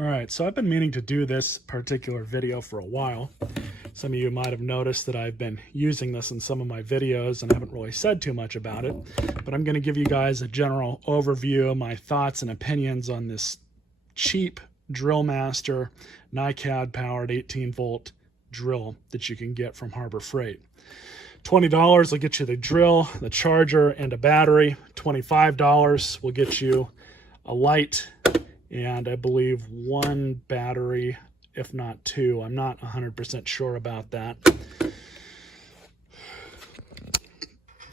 All right, so I've been meaning to do this particular video for a while. Some of you might have noticed that I've been using this in some of my videos and I haven't really said too much about it, but I'm going to give you guys a general overview of my thoughts and opinions on this cheap Drillmaster NiCad powered 18-volt drill that you can get from Harbor Freight. $20 will get you the drill, the charger, and a battery. $25 will get you a light and I believe one battery, if not two. I'm not 100% sure about that. If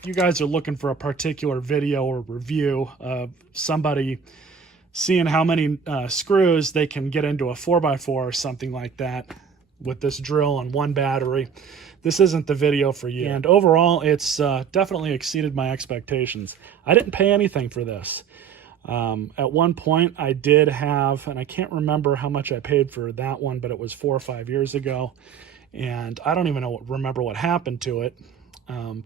you guys are looking for a particular video or review of somebody seeing how many screws they can get into a 4x4 or something like that with this drill and one battery, this isn't the video for you. And overall, it's definitely exceeded my expectations. I didn't pay anything for this. At one point I did have, and I can't remember how much I paid for that one, but it was 4 or 5 years ago, and I don't even remember what happened to it. Can't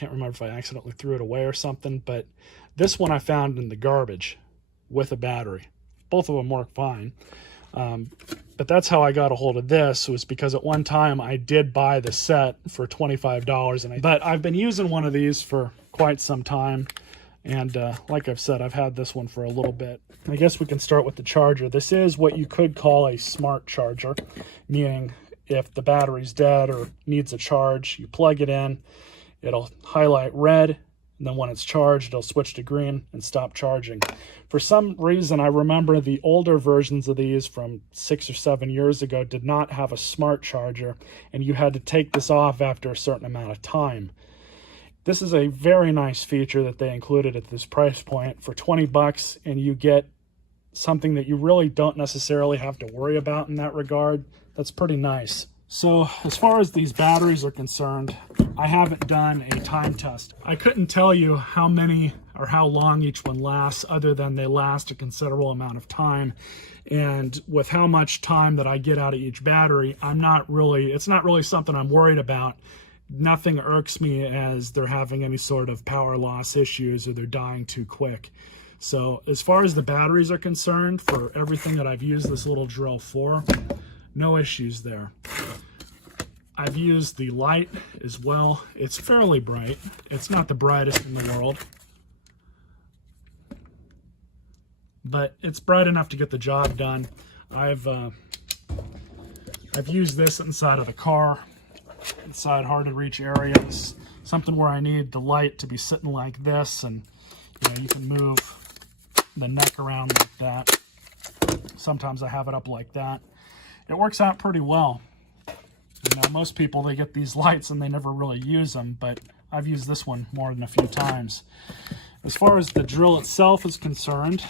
remember if I accidentally threw it away or something, but this one I found in the garbage with a battery. Both of them work fine. But that's how I got a hold of this, was because at one time I did buy the set for $25, but I've been using one of these for quite some time. And like I've said, I've had this one for a little bit. I guess we can start with the charger. This is what you could call a smart charger, meaning if the battery's dead or needs a charge, you plug it in, it'll highlight red, and then when it's charged, it'll switch to green and stop charging. For some reason, I remember the older versions of these from 6 or 7 years ago did not have a smart charger, and you had to take this off after a certain amount of time. This is a very nice feature that they included at this price point. For 20 bucks, and you get something that you really don't necessarily have to worry about in that regard. That's pretty nice. So as far as these batteries are concerned, I haven't done a time test. I couldn't tell you how many or how long each one lasts, other than they last a considerable amount of time. And with how much time that I get out of each battery, it's not really something I'm worried about. Nothing irks me as they're having any sort of power loss issues or they're dying too quick. So as far as the batteries are concerned, for everything that I've used this little drill for, no issues there. I've used the light as well. It's fairly bright. It's not the brightest in the world, but it's bright enough to get the job done. I've used this inside of the car, inside hard to reach areas, something where I need the light to be sitting like this, and you can move the neck around like that. Sometimes I have it up like that. It works out pretty well. Most people, they get these lights and they never really use them, but I've used this one more than a few times. As far as the drill itself is concerned,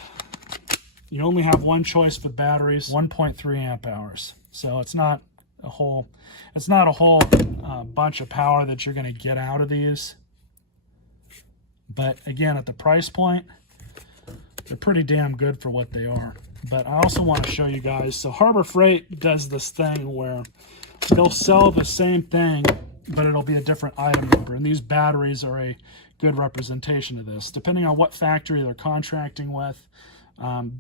you only have one choice for batteries, 1.3 amp hours. So it's not a whole bunch of power that you're going to get out of these. But again, at the price point, they're pretty damn good for what they are. But I also want to show you guys, so Harbor Freight does this thing where they'll sell the same thing, but it'll be a different item number. And these batteries are a good representation of this. Depending on what factory they're contracting with,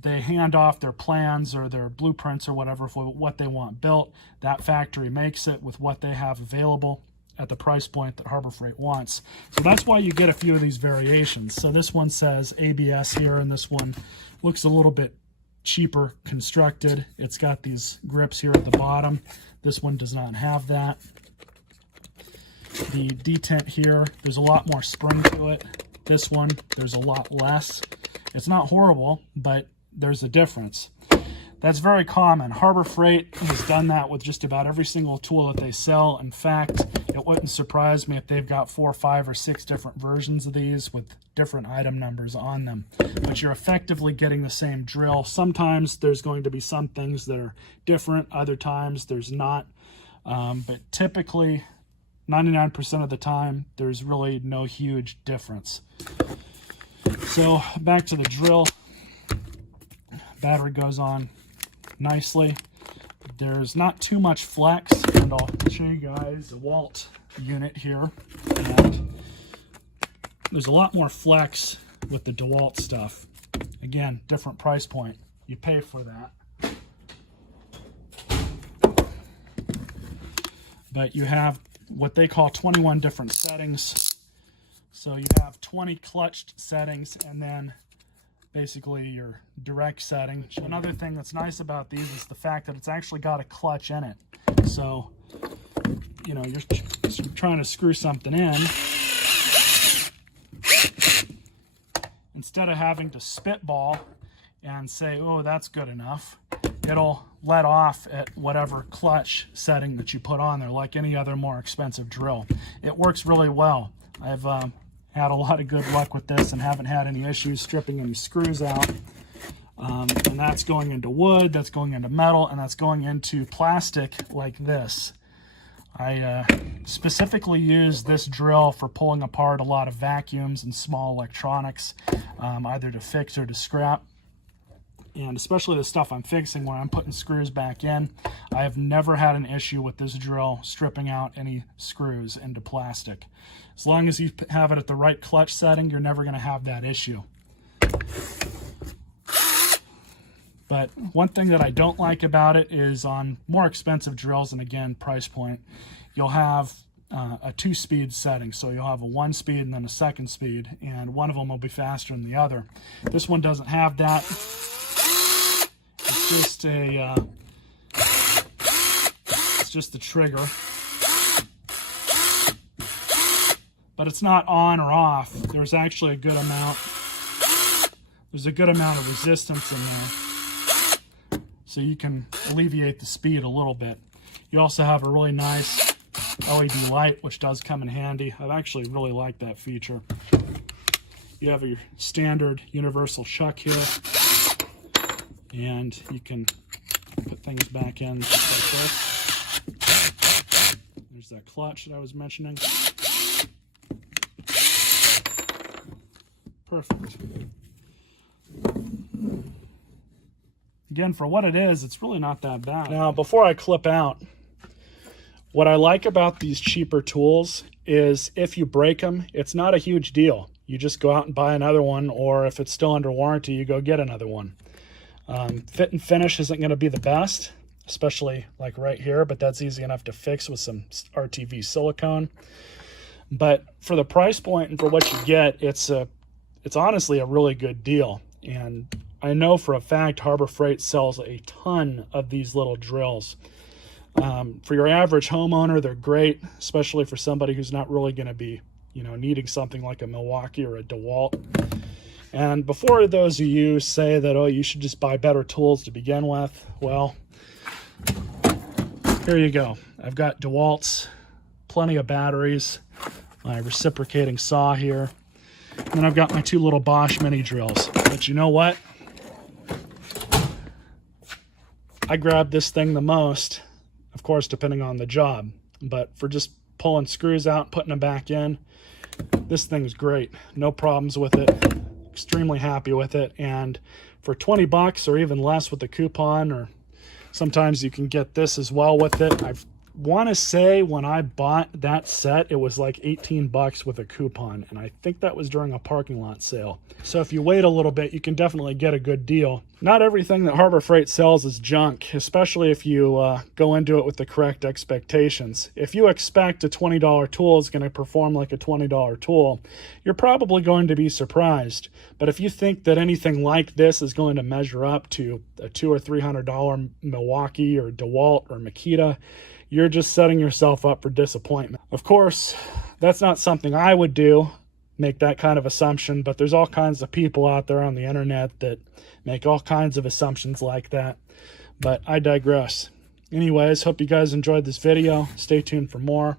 they hand off their plans or their blueprints or whatever for what they want built. That factory makes it with what they have available at the price point that Harbor Freight wants. So that's why you get a few of these variations. So this one says ABS here, and this one looks a little bit cheaper constructed. It's got these grips here at the bottom. This one does not have that. The detent here, there's a lot more spring to it. This one, there's a lot less. It's not horrible, but there's a difference. That's very common. Harbor Freight has done that with just about every single tool that they sell. In fact, it wouldn't surprise me if they've got 4, 5, or 6 different versions of these with different item numbers on them. But you're effectively getting the same drill. Sometimes there's going to be some things that are different, other times there's not. But typically, 99% of the time, there's really no huge difference. So back to the drill. Battery goes on nicely. There's not too much flex, and I'll show you guys the DeWalt unit here. And there's a lot more flex with the DeWalt stuff. Again, different price point. You pay for that. but you have what they call 21 different settings. So you have 20 clutched settings, and then basically your direct setting. Another thing that's nice about these is the fact that it's actually got a clutch in it. So, you know, you're trying to screw something in, instead of having to spitball and say, oh, that's good enough, it'll let off at whatever clutch setting that you put on there, like any other more expensive drill. It works really well. I've had a lot of good luck with this and haven't had any issues stripping any screws out. And that's going into wood, that's going into metal, and that's going into plastic like this. I specifically use this drill for pulling apart a lot of vacuums and small electronics, either to fix or to scrap. And especially the stuff I'm fixing when I'm putting screws back in, I have never had an issue with this drill stripping out any screws into plastic. As long as you have it at the right clutch setting, you're never going to have that issue. But one thing that I don't like about it is on more expensive drills, and again, price point, you'll have a 2-speed setting. So you'll have a 1-speed and then a 2nd speed, and one of them will be faster than the other. This one doesn't have that. It's just the trigger. But it's not on or off. There's actually a good amount. There's a good amount of resistance in there, so you can alleviate the speed a little bit. You also have a really nice LED light, which does come in handy. I've actually really liked that feature. You have your standard universal chuck here, and you can put things back in just like this. There's that clutch that I was mentioning. Perfect. Again, for what it is, it's really not that bad. Now, before I clip out, what I like about these cheaper tools is if you break them, it's not a huge deal. You just go out and buy another one, or if it's still under warranty, you go get another one. Fit and finish isn't going to be the best, especially like right here, but that's easy enough to fix with some RTV silicone. But for the price point and for what you get, it's honestly a really good deal. And I know for a fact Harbor Freight sells a ton of these little drills. For your average homeowner, they're great, especially for somebody who's not really going to be, you know, needing something like a Milwaukee or a DeWalt. And before those of you say that, oh, you should just buy better tools to begin with, well, here you go. I've got DeWalt's, plenty of batteries, my reciprocating saw here, and then I've got my 2 little Bosch mini drills. But you know what? I grab this thing the most, of course, depending on the job, but for just pulling screws out, putting them back in, this thing's great. No problems with it. Extremely happy with it. And for 20 bucks or even less with a coupon, or sometimes you can get this as well with it. I want to say when I bought that set, it was like 18 bucks with a coupon, and I think that was during a parking lot sale. So if you wait a little bit, you can definitely get a good deal. Not everything that Harbor Freight sells is junk, especially if you go into it with the correct expectations. If you expect a $20 tool is going to perform like a $20 tool, you're probably going to be surprised. But if you think that anything like this is going to measure up to a $200 or $300 Milwaukee or DeWalt or Makita, you're just setting yourself up for disappointment. Of course, that's not something I would do, make that kind of assumption, but there's all kinds of people out there on the internet that make all kinds of assumptions like that. But I digress. Anyways, hope you guys enjoyed this video. Stay tuned for more.